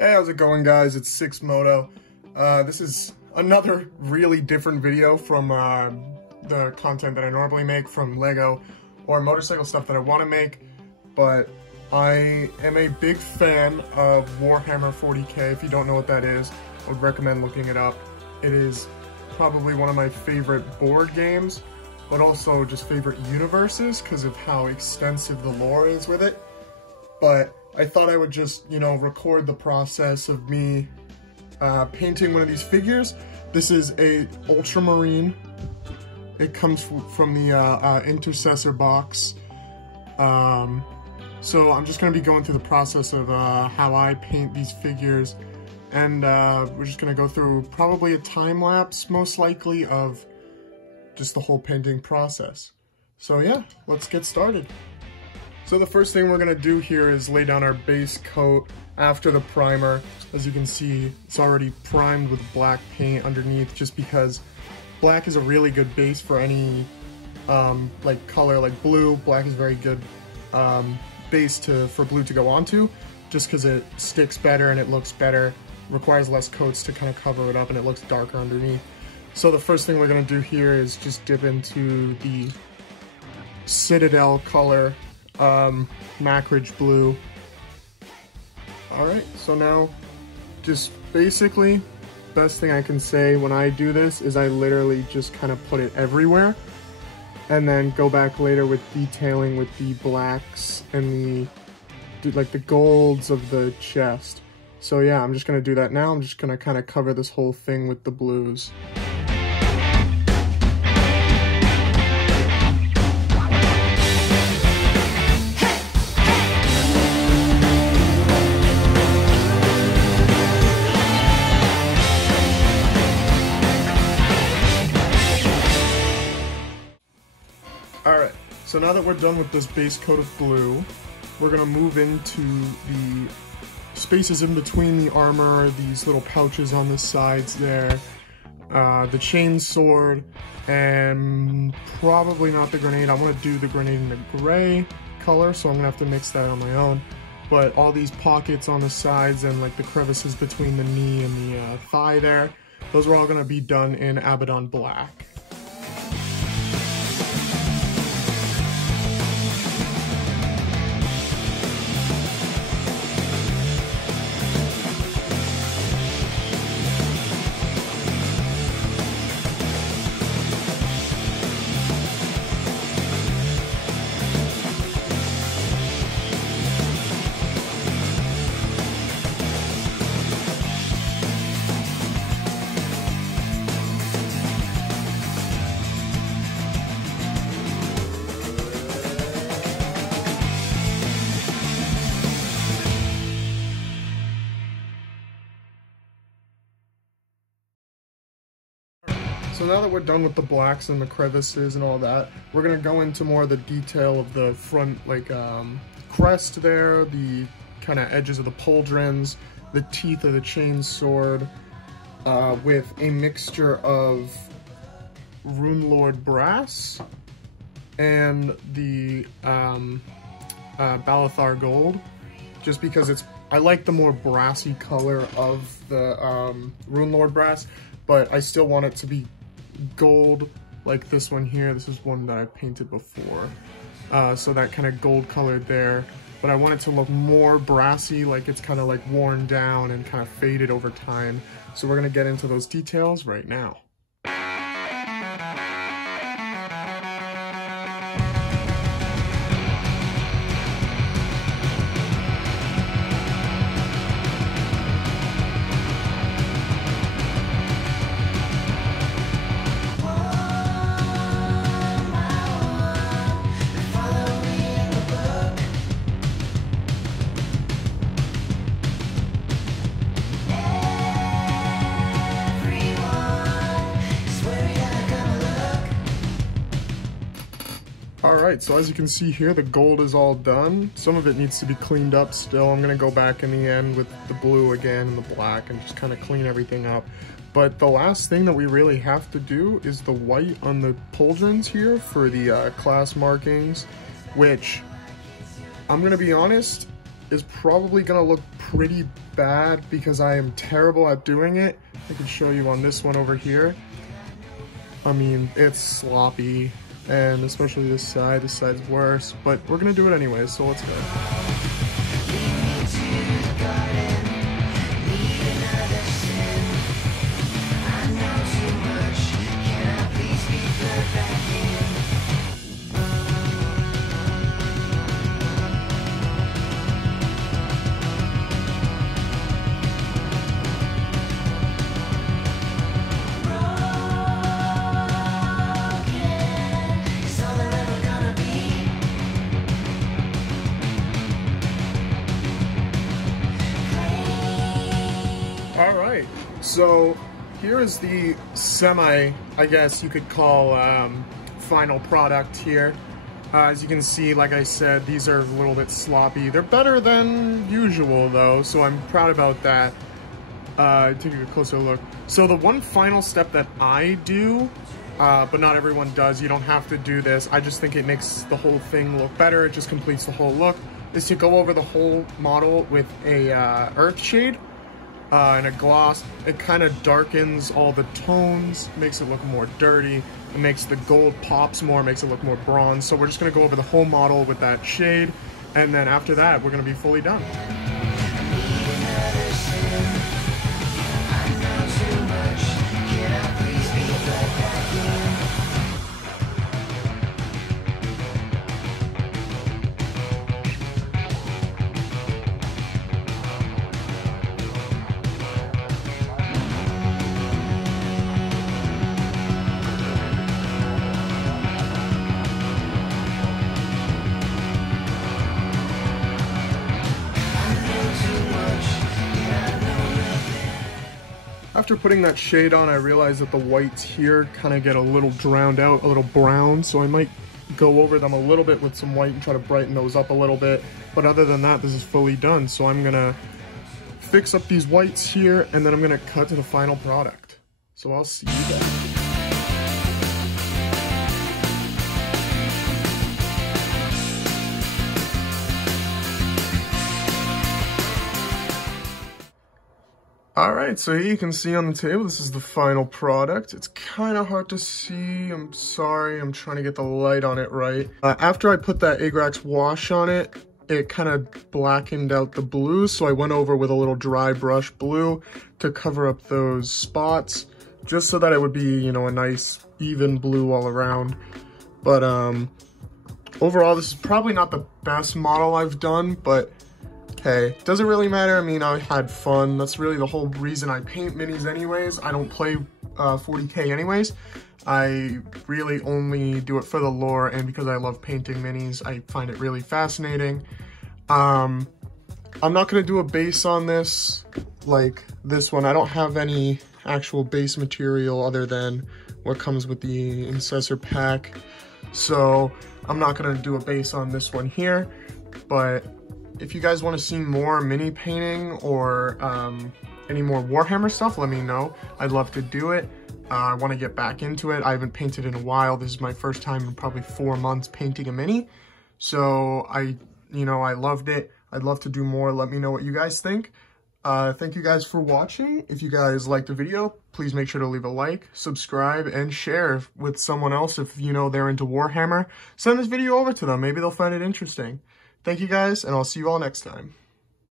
Hey, how's it going, guys? It's Sixmoto. This is another really different video from the content that I normally make from LEGO or motorcycle stuff that I want to make, but I am a big fan of Warhammer 40k. If you don't know what that is, I would recommend looking it up. It is probably one of my favorite board games, but also just favorite universes because of how extensive the lore is with it. But I thought I would just, record the process of me painting one of these figures. This is a Ultramarine. It comes from the Intercessor box. So I'm just going to be going through the process of how I paint these figures. And we're just going to go through probably a time lapse, most likely, of just the whole painting process. So yeah, let's get started. So the first thing we're going to do here is lay down our base coat after the primer. As you can see, it's already primed with black paint underneath, just because black is a really good base for any like color like blue. Black is very good base for blue to go onto, just because it sticks better and it looks better, requires less coats to kind of cover it up, and it looks darker underneath. So the first thing we're going to do here is just dip into the Citadel color, Macridge blue. Alright, so now just basically, best thing I can say when I do this is I literally just kind of put it everywhere and then go back later with detailing with the blacks and the golds of the chest. So yeah, I'm just going to do that now. I'm just going to kind of cover this whole thing with the blues. Alright, so now that we're done with this base coat of blue, we're going to move into the spaces in between the armor, these little pouches on the sides there, the chain sword, and probably not the grenade. I want to do the grenade in the gray color, so I'm going to have to mix that on my own. But all these pockets on the sides and like the crevices between the knee and the thigh there, those are all going to be done in Abaddon Black. So now that we're done with the blacks and the crevices and all that, we're going to go into more of the detail of the front, crest there, the kind of edges of the pauldrons, the teeth of the chain sword, with a mixture of Runelord brass and the Balathar gold, just because I like the more brassy color of the Runelord brass, but I still want it to be gold like this one here. This is one that I painted before, so that kind of gold colored there, but I want it to look more brassy, like it's kind of like worn down and kind of faded over time. So we're going to get into those details right now. Alright, so as you can see here, the gold is all done. Some of it needs to be cleaned up still. I'm going to go back in the end with the blue again and the black and just kind of clean everything up. But the last thing that we really have to do is the white on the pauldrons here for the class markings, which, I'm going to be honest, is probably gonna look pretty bad because I am terrible at doing it. I can show you on this one over here. I mean, it's sloppy, and especially this side's worse, but we're gonna do it anyway, so let's go. All right, so here is the I guess you could call, final product here. As you can see, like I said, these are a little bit sloppy. They're better than usual though, so I'm proud about that. Taking a closer look. So the one final step that I do, but not everyone does, you don't have to do this, I just think it makes the whole thing look better, it just completes the whole look, is to go over the whole model with a earth shade. And a gloss. It kind of darkens all the tones, makes it look more dirty, it makes the gold pops more, makes it look more bronze. So we're just going to go over the whole model with that shade, and then after that we're going to be fully done. After putting that shade on, I realized that the whites here kind of get a little drowned out, a little brown, so I might go over them a little bit with some white and try to brighten those up a little bit. But other than that, this is fully done, so I'm gonna fix up these whites here, and then I'm gonna cut to the final product. So I'll see you then. Alright, so here you can see on the table, this is the final product. It's kind of hard to see, I'm sorry, I'm trying to get the light on it right. After I put that Agrax wash on it, it kind of blackened out the blue, so I went over with a little dry brush blue to cover up those spots, just so that it would be, you know, a nice even blue all around. But overall, this is probably not the best model I've done, but hey, doesn't really matter. I mean, I had fun. That's really the whole reason I paint minis anyways. I don't play 40K anyways. I really only do it for the lore and because I love painting minis. I find it really fascinating. I'm not going to do a base on this like this one. I don't have any actual base material other than what comes with the Incessor pack. So I'm not going to do a base on this one here, but if you guys want to see more mini painting or any more Warhammer stuff, let me know. I'd love to do it. I want to get back into it. I haven't painted in a while. This is my first time in probably 4 months painting a mini. So I loved it. I'd love to do more. Let me know what you guys think. Thank you guys for watching. If you guys liked the video, please make sure to leave a like, subscribe, and share with someone else if you know they're into Warhammer. Send this video over to them. Maybe they'll find it interesting. Thank you guys, and I'll see you all next time.